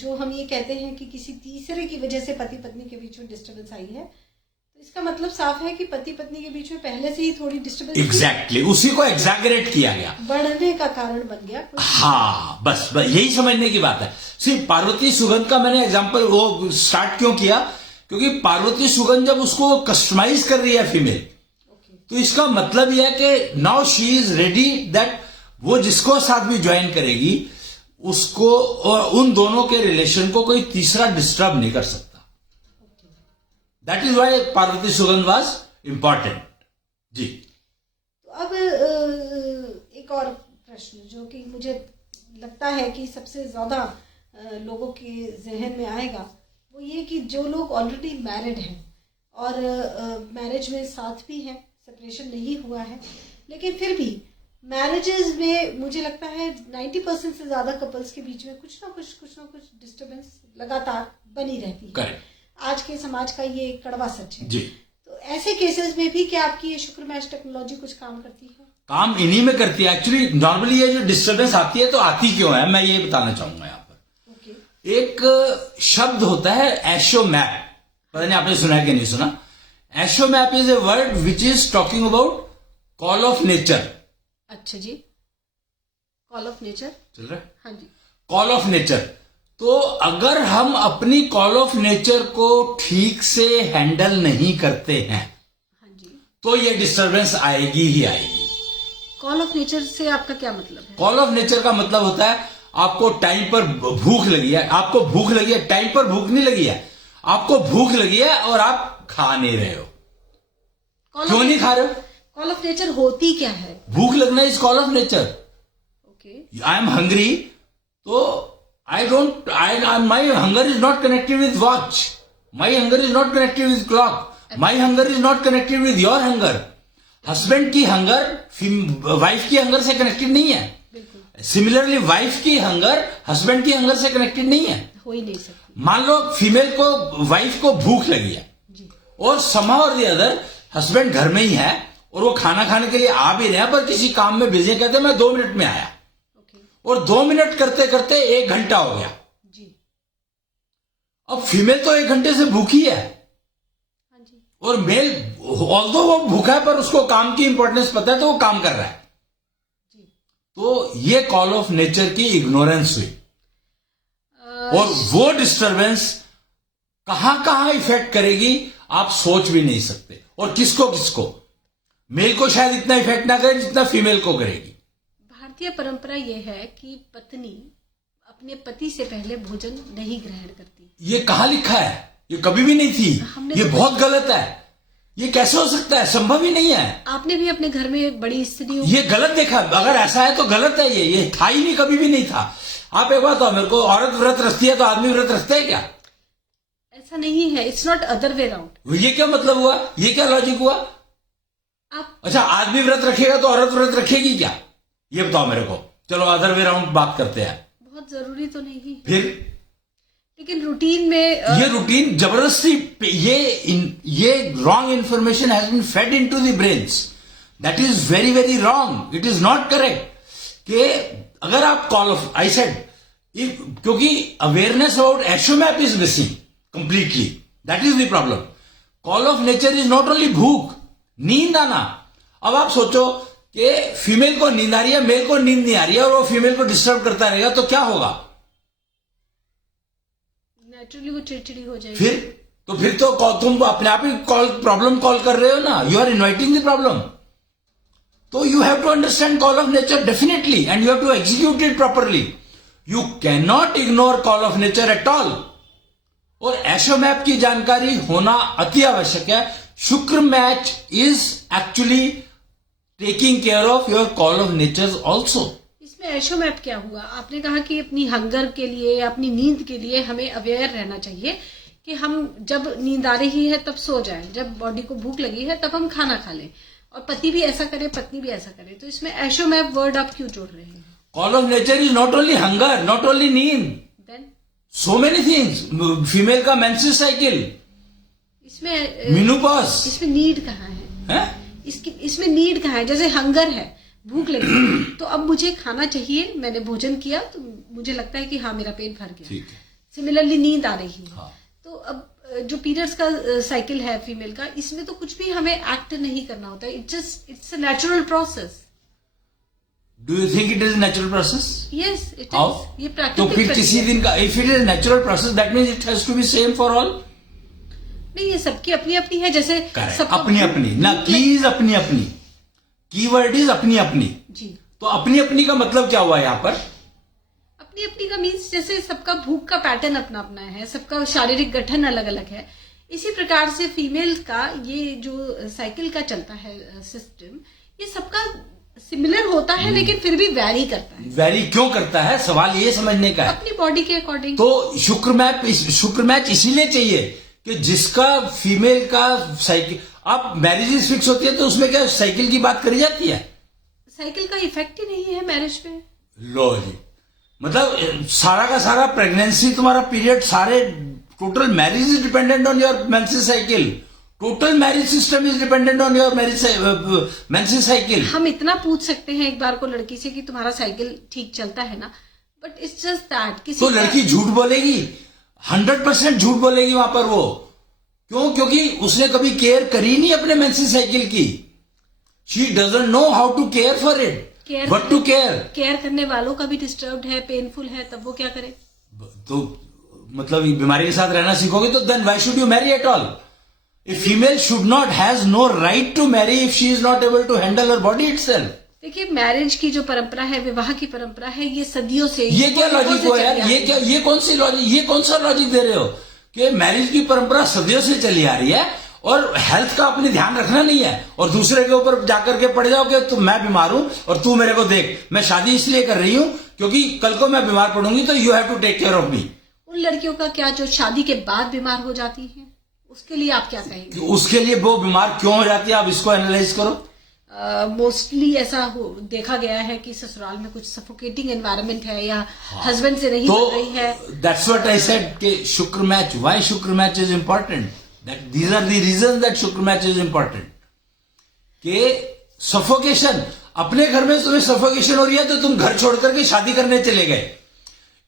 जो हम ये कहते हैं कि किसी तीसरे की वजह से पति पत्नी के बीच में डिस्टर्बेंस आई है, तो इसका मतलब साफ है कि पति पत्नी के बीच में पहले से ही थोड़ी डिस्टर्बेंस एग्जैक्टली उसी को एग्जैगरेट किया गया, बढ़ने का कारण बन गया। हाँ, बस यही समझने की बात है। सिर्फ पार्वती सुगंध का मैंने एग्जांपल वो स्टार्ट क्यों किया, क्योंकि पार्वती सुगंध जब उसको कस्टमाइज कर रही है फीमेल, तो इसका मतलब यह है कि now she is ready that वो जिसको साथ भी ज्वाइन करेगी उसको और उन दोनों के रिलेशन को कोई तीसरा डिस्टर्ब नहीं कर सकता। दैट इज वाई पार्वती सुगंध वाज इंपॉर्टेंट जी। तो अब एक और प्रश्न जो कि मुझे लगता है कि सबसे ज्यादा लोगों के जहन में आएगा, वो ये कि जो लोग ऑलरेडी मैरिड हैं और मैरिज में साथ भी हैं, सेपरेशन नहीं हुआ है, लेकिन फिर भी मैरिजेस में मुझे लगता है 90% से ज्यादा कपल्स के बीच में कुछ ना कुछ डिस्टर्बेंस लगातार बनी रहती है। करेक्ट, आज के समाज का ये कड़वा सच है जी। तो ऐसे केसेस में भी क्या आपकी ये शुक्र मैच टेक्नोलॉजी कुछ काम करती है? काम इन्हीं में करती है एक्चुअली। नॉर्मली ये जो डिस्टर्बेंस आती है तो आती क्यों है, मैं ये बताना चाहूंगा यहाँ पर। एक शब्द होता है एशो मैप, पता नहीं आपने सुना है कि नहीं सुना। Astromap is a word which is talking about call of nature. अच्छा जी, कॉल ऑफ नेचर चल रहा है? हाँ जी, कॉल ऑफ नेचर। तो अगर हम अपनी कॉल ऑफ नेचर को ठीक से हैंडल नहीं करते हैं, हाँ जी, तो ये डिस्टर्बेंस आएगी ही आएगी। कॉल ऑफ नेचर से आपका क्या मतलब है? कॉल ऑफ नेचर का मतलब होता है आपको टाइम पर भूख लगी है, आपको भूख लगी है, टाइम पर भूख नहीं लगी है, आपको भूख लगी है और आप खा नहीं रहे हो। क्यों नहीं खा रहे हो? कॉल ऑफ नेचर होती क्या है? भूख लगना is call of nature. Okay, I am hungry, तो my hunger is not connected with watch, my hunger is not connected with clock, my hunger is not connected with your hunger. Husband की hunger wife की hunger से connected नहीं है, similarly wife की hunger husband की hunger से connected नहीं है, हो ही नहीं सकती। मान लो फीमेल को वाइफ को भूख लगी है जी, और somehow or the other husband घर में ही है और वो खाना खाने के लिए आ भी रहे हैं पर किसी काम में बिजी है, कहते हैं मैं 2 मिनट में आया, और 2 मिनट करते करते 1 घंटा हो गया जी। अब फीमेल तो 1 घंटे से भूखी है, हाँ जी, और मेल ऑल्दो वो भूखा है पर उसको काम की इंपॉर्टेंस पता है तो वो काम कर रहा है जी। तो ये कॉल ऑफ नेचर की इग्नोरेंस हुई, और वो डिस्टरबेंस कहां कहां इफेक्ट करेगी आप सोच भी नहीं सकते, और किसको किसको। मेल को शायद इतना इफेक्ट ना करे जितना फीमेल को करेगी। भारतीय परंपरा यह है कि पत्नी अपने पति से पहले भोजन नहीं ग्रहण करती। ये कहां लिखा है? ये कभी भी नहीं थी, ये बहुत गलत है। ये कैसे हो सकता है? संभव ही नहीं है। आपने भी अपने घर में बड़ी स्त्रियों ये गलत देखा, अगर ऐसा है तो गलत है। ये था ही नहीं, कभी भी नहीं था। आप एक बात बताओ मेरे को, औरत व्रत रखती है तो आदमी व्रत रखता है क्या? ऐसा नहीं है, it's not other way round. ये क्या मतलब हुआ, ये क्या लॉजिक हुआ? आप अच्छा, आदमी व्रत रखेगा तो औरत व्रत रखेगी क्या? ये बताओ मेरे को। चलो अदर वे राउंड बात करते हैं। बहुत जरूरी तो नहीं, फिर लेकिन रूटीन में ये रूटीन जबरदस्ती, ये wrong information has been fed into the brains. That is very very wrong, it is not correct. कि अगर आप कॉल ऑफ, आई सेड, क्योंकि awareness about astromap is missing completely, that is the problem. Call of nature is not only भूख, नींद आना। अब आप सोचो कि फीमेल को नींद आ रही है, मेल को नींद नहीं आ रही है, और वो फीमेल को डिस्टर्ब करता रहेगा तो क्या होगा? नेचुरली वो चिड़चिड़ी हो जाएगी। फिर तो तुम अपने आप ही प्रॉब्लम कॉल कर रहे हो ना, you are inviting the problem. तो you have to understand call of nature definitely, and you have to execute it properly. You can not ignore call of nature at all. और astromap की जानकारी होना अति आवश्यक है। Shukra match is actually taking care of your call of nature also. इसमें astromap क्या हुआ? आपने कहा कि अपनी हंगर के लिए, अपनी नींद के लिए हमें अवेयर रहना चाहिए कि हम जब नींद आ रही है तब सो जाएं, जब बॉडी को भूख लगी है तब हम खाना खा लें, और पति भी ऐसा करे, पत्नी भी ऐसा करे। तो इसमें एस्ट्रोमैप वर्ड आप क्यों जोड़ रहे हैं? Call of nature is not only hunger, not only नींद, then so many things. Female का मेंसेस साइकिल, इसमें मेनोपॉज, इसमें नीड कहाँ है? इसमें नीड कहाँ है? जैसे हंगर है, भूख लगी तो अब मुझे खाना चाहिए, मैंने भोजन किया तो मुझे लगता है कि हाँ मेरा पेट भर गया। सिमिलरली नींद आ रही है। हाँ। तो अब जो पीरियड्स का साइकिल है फीमेल का, इसमें तो कुछ भी हमें एक्ट नहीं करना होता है, it's a natural process. Do you think it is natural process? Yes, it how? Is. ये तो प्राकृतिक फिर किसी दिन का, if it is natural process that means it has to be same for all. नहीं, ये सबकी अपनी अपनी है। जैसे अपनी अपनी ना, कीज अपनी अपनी, कीवर्ड इज अपनी अपनी जी। तो अपनी अपनी का मतलब क्या हुआ यहाँ पर? अपनी अपनी का मीन्स जैसे सबका भूख का पैटर्न अपना अपना है, सबका शारीरिक गठन अलग अलग है। इसी प्रकार से फीमेल का ये जो साइकिल का चलता है सिस्टम, ये सबका सिमिलर होता है लेकिन फिर भी वैरी करता है। वैरी क्यों करता है, सवाल ये समझने का है। अपनी बॉडी के अकॉर्डिंग। तो शुक्र मैच इसीलिए चाहिए कि जिसका फीमेल का साइकिल, अब मैरिजेस फिक्स होती है तो उसमें क्या साइकिल की बात करी जाती है? साइकिल का इफेक्ट ही नहीं है मैरिज पे। लो जी, मतलब सारा का सारा प्रेगनेंसी, तुम्हारा पीरियड, सारे total marriage is dependent on your menses cycle. Total marriage system is dependent on your menses cycle. हम इतना पूछ सकते हैं एक बार को लड़की से कि तुम्हारा साइकिल ठीक चलता है ना, बट इट्स जस्ट दैट। किसी तो लड़की झूठ बोलेगी, 100% झूठ बोलेगी वहां पर वो। क्यों? क्योंकि उसने कभी केयर करी नहीं अपने मेंसेस साइकिल की। She doesn't know how to care for it, what to care. Care करने वालों का भी डिस्टर्ब्ड है, पेनफुल है, तब वो क्या करे? तो मतलब बीमारी के साथ रहना सीखोगे तो then why should you marry at all? A female should not, has no right to marry if she is not able to handle her body itself. देखिए, मैरिज की जो परंपरा है, विवाह की परंपरा है, ये सदियों से। ये क्या लॉजिक हुआ यार? ये कौन सी लॉजिक, ये कौन सा लॉजिक दे रहे हो कि मैरिज की परंपरा सदियों से चली आ रही है और हेल्थ का अपने ध्यान रखना नहीं है, और दूसरे के ऊपर जाकर के पड़ जाओ कि तो मैं बीमार हूं और तू मेरे को देख, मैं शादी इसलिए कर रही हूं क्योंकि कल को मैं बीमार पड़ूंगी तो you have to take care of me. उन लड़कियों का क्या जो शादी के बाद बीमार हो जाती है, उसके लिए आप क्या कहेंगे? उसके लिए वो बीमार क्यों हो जाती है, आप इसको एनालाइज करो। मोस्टली ऐसा देखा गया है कि ससुराल में कुछ सफोकेटिंग एनवायरनमेंट है, या हस्बैंड से नहीं बन रही है। दैट्स व्हाट आई सेड कि शुक्र मैच, व्हाई शुक्र match is important, that these are the reasons that शुक्र मैच इज इंपॉर्टेंट। कि सफोकेशन, अपने घर में तुम्हें सफोकेशन हो रही है तो तुम घर छोड़ करके शादी करने चले गए।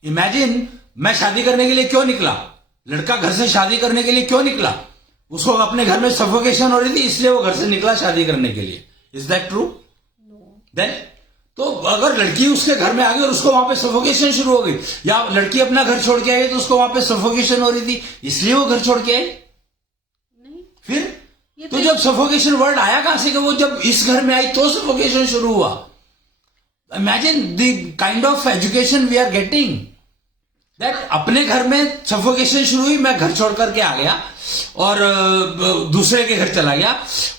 इमेजिन, मैं शादी करने के लिए क्यों निकला, लड़का घर से शादी करने के लिए क्यों निकला? उसको अपने घर में सफोकेशन हो रही थी इसलिए वो घर से निकला शादी करने के लिए। Is that true? देन तो अगर लड़की उसके घर में आ गई और उसको वहां पे सफोकेशन शुरू हो गई, या लड़की अपना घर छोड़ के आई तो उसको वहां पे सफोकेशन हो रही थी इसलिए वो घर छोड़ के आई नहीं। फिर तो जब सफोकेशन वर्ड आया कहां से कि वो जब इस घर में आई तो सफोकेशन शुरू हुआ। Imagine the kind of education we are getting. That अपने घर में सफोकेशन शुरू हुई, मैं घर छोड़ करके आ गया और दूसरे के घर चला गया,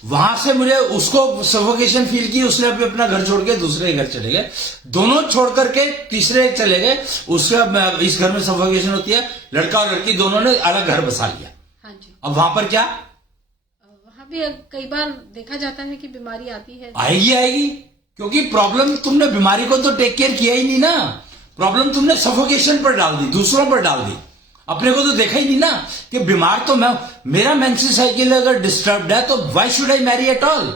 वहां से मुझे उसको सफोकेशन फील की, उसने भी अपना घर छोड़ के दूसरे के घर चले गए, दोनों छोड़ करके तीसरे चले गए, उसका इस घर में सफोकेशन होती है, लड़का और लड़की दोनों ने अलग घर बसा लिया। हाँ जी। अब वहां पर क्या, वहां भी कई बार देखा जाता है कि बीमारी आती है, आएगी, क्योंकि प्रॉब्लम तुमने बीमारी को तो टेक केयर किया ही नहीं ना, प्रॉब्लम तुमने सफोकेशन पर डाल दी, दूसरों पर डाल दी, अपने को तो देखा ही नहीं ना कि बीमार तो मैं, मेरा मेंस्ट्रुअल साइकिल अगर डिस्टर्ब्ड है तो why should I marry at all?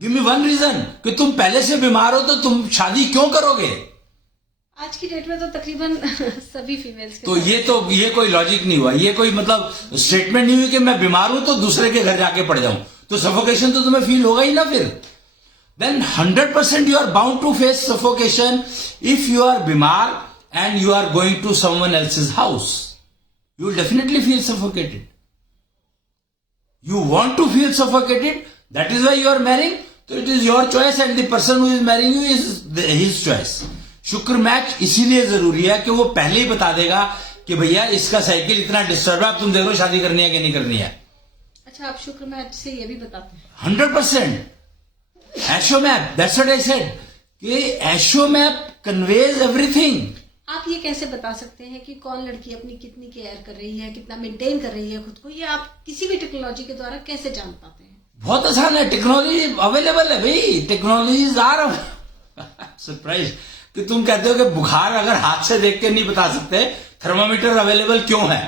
Give me one reason कि तुम पहले से बीमार हो तो तुम शादी क्यों करोगे? आज की डेट में तो तकरीबन सभी फीमेल्स के तो ये कोई लॉजिक नहीं हुआ, ये कोई मतलब स्टेटमेंट नहीं हुई कि मैं बीमार हूं तो दूसरे के घर जाके पड़ जाऊं, तो सफोकेशन तो तुम्हें फील होगा ही ना फिर। Then 100% you are bound to face suffocation if you are bimar and you are going to someone else's house. You will definitely feel suffocated. You want to feel suffocated, that is why you are marrying. So it is your choice and the person who is marrying you is his choice. शुक्र match इसीलिए जरूरी है कि वो पहले ही बता देगा कि भैया इसका साइकिल इतना डिस्टर्ब है, तुम देखो शादी करनी है कि नहीं करनी है। अच्छा, आप शुक्र मैच से ये भी बताते हैं? 100%. एशोमैप, दैट्स व्हाट आई सेड कि एशोमैप कन्वेज एवरीथिंग। आप ये कैसे बता सकते हैं कि कौन लड़की अपनी कितनी केयर कर रही है, कितना मेंटेन कर रही है खुद को, ये आप किसी भी टेक्नोलॉजी के द्वारा कैसे जान पाते हैं? बहुत आसान है, टेक्नोलॉजी अवेलेबल है भाई, टेक्नोलॉजीज आर सरप्राइज कि तुम कहते हो कि बुखार अगर हाथ से देख के नहीं बता सकते, थर्मामीटर अवेलेबल क्यों है?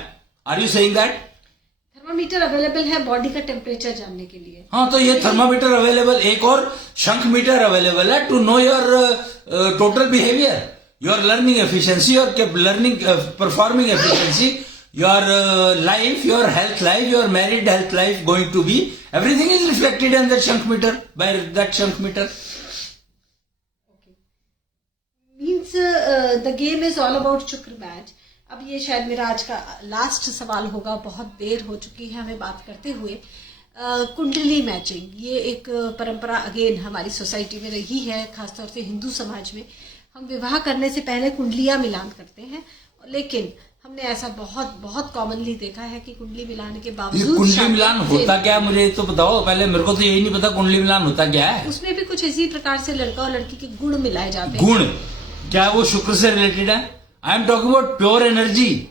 Are you saying that? Thermometer available है बॉडी का टेम्परेचर जानने के लिए। हाँ, तो ये थर्मामीटर अवेलेबल, एक और शंख मीटर अवेलेबल है to know your total behaviour, your learning efficiency, your learning performing efficiency, your life, your health life, your married health life going to be, everything is reflected in that शंख meter, by that शंख meter. Means the game is all about शुक्र match. अब ये शायद मेरा आज का last सवाल होगा, बहुत देर हो चुकी है हमें बात करते हुए। कुंडली मैचिंग, ये एक परंपरा अगेन हमारी सोसाइटी में रही है, खासतौर से हिंदू समाज में। हम विवाह करने से पहले कुंडलियां मिलान करते हैं, लेकिन हमने ऐसा बहुत बहुत कॉमनली देखा है कि कुंडली मिलान के बावजूद, कुंडली मिलान होता क्या है मुझे तो बताओ पहले, मेरे को तो यही नहीं पता कुंडली मिलान होता क्या है। उसमें भी कुछ इसी प्रकार से लड़का और लड़की के गुण मिलाए जाते हैं। गुण क्या वो शुक्र से रिलेटेड है? I am talking about pure energy.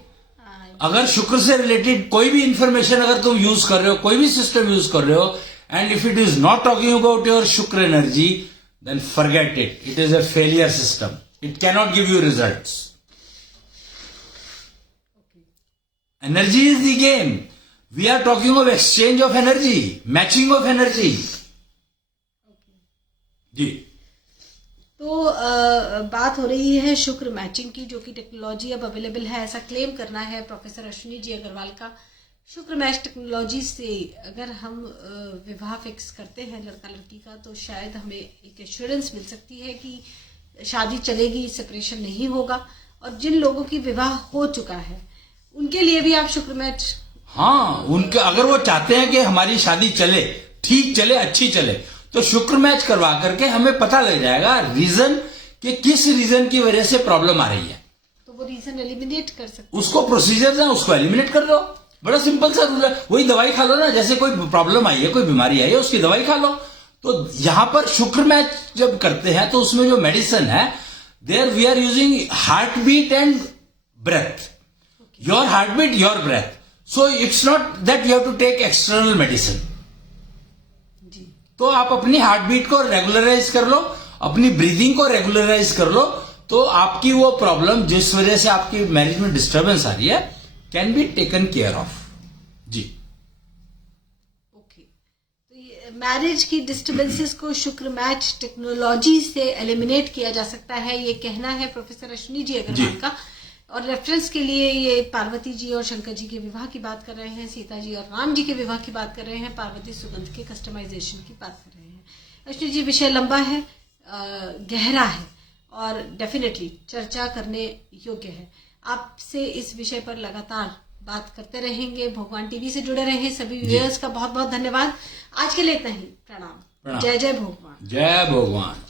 अगर शुक्र से रिलेटेड कोई भी इंफॉर्मेशन अगर तुम यूज कर रहे हो, कोई भी सिस्टम यूज कर रहे हो, and if it is not talking about your Shukra energy, then forget it, it is a failure system, it cannot give you results. Energy is the game, we are talking of exchange of energy, matching of energy. जी, तो बात हो रही है शुक्र matching की, जो कि टेक्नोलॉजी अब अवेलेबल है, ऐसा क्लेम करना है प्रोफेसर अश्विनी जी अग्रवाल का। शुक्र मैच टेक्नोलॉजी से अगर हम विवाह फिक्स करते हैं लड़का लड़की का, तो शायद हमें एक एश्योरेंस मिल सकती है कि शादी चलेगी, सेपरेशन नहीं होगा। और जिन लोगों की विवाह हो चुका है उनके लिए भी आप शुक्र मैच, हाँ, उनके अगर वो चाहते हैं कि हमारी शादी चले, ठीक चले, अच्छी चले, तो शुक्र मैच करवा करके हमें पता लग जाएगा रीजन कि किस रीजन की वजह से प्रॉब्लम आ रही है, तो वो रीजन एलिमिनेट कर सकते, उसको प्रोसीजर है उसको एलिमिनेट कर दो। बड़ा सिंपल सा रूल है, वही दवाई खा लो ना, जैसे कोई प्रॉब्लम आई है, कोई बीमारी आई है, उसकी दवाई खा लो। तो यहां पर शुक्र मैच जब करते हैं तो उसमें जो मेडिसिन है, there we are using heart beat and breath, your heart beat, your breath, so it's not that you have to take external medicine. तो आप अपनी हार्ट बीट को रेगुलराइज कर लो, अपनी ब्रीदिंग को रेगुलराइज कर लो, तो आपकी वो प्रॉब्लम जिस वजह से आपकी मैरिज में डिस्टर्बेंस आ रही है can be taken care of. जी, ओके। तो ये मैरिज की डिस्टर्बेंसेस को शुक्र मैच टेक्नोलॉजी से एलिमिनेट किया जा सकता है, ये कहना है प्रोफेसर अश्विनी जी अग्रवाल का। और रेफरेंस के लिए ये पार्वती जी और शंकर जी के विवाह की बात कर रहे हैं, सीता जी और राम जी के विवाह की बात कर रहे हैं, पार्वती सुगंध के कस्टमाइजेशन की बात कर रहे हैं। अश्विनी जी, विषय लंबा है, गहरा है और डेफिनेटली चर्चा करने योग्य है। आपसे इस विषय पर लगातार बात करते रहेंगे। भगवान टीवी से जुड़े रहे सभी व्यूअर्स का बहुत बहुत धन्यवाद। आज के लिए इतना ही। प्रणाम। जय जय भगवान। जय भगवान।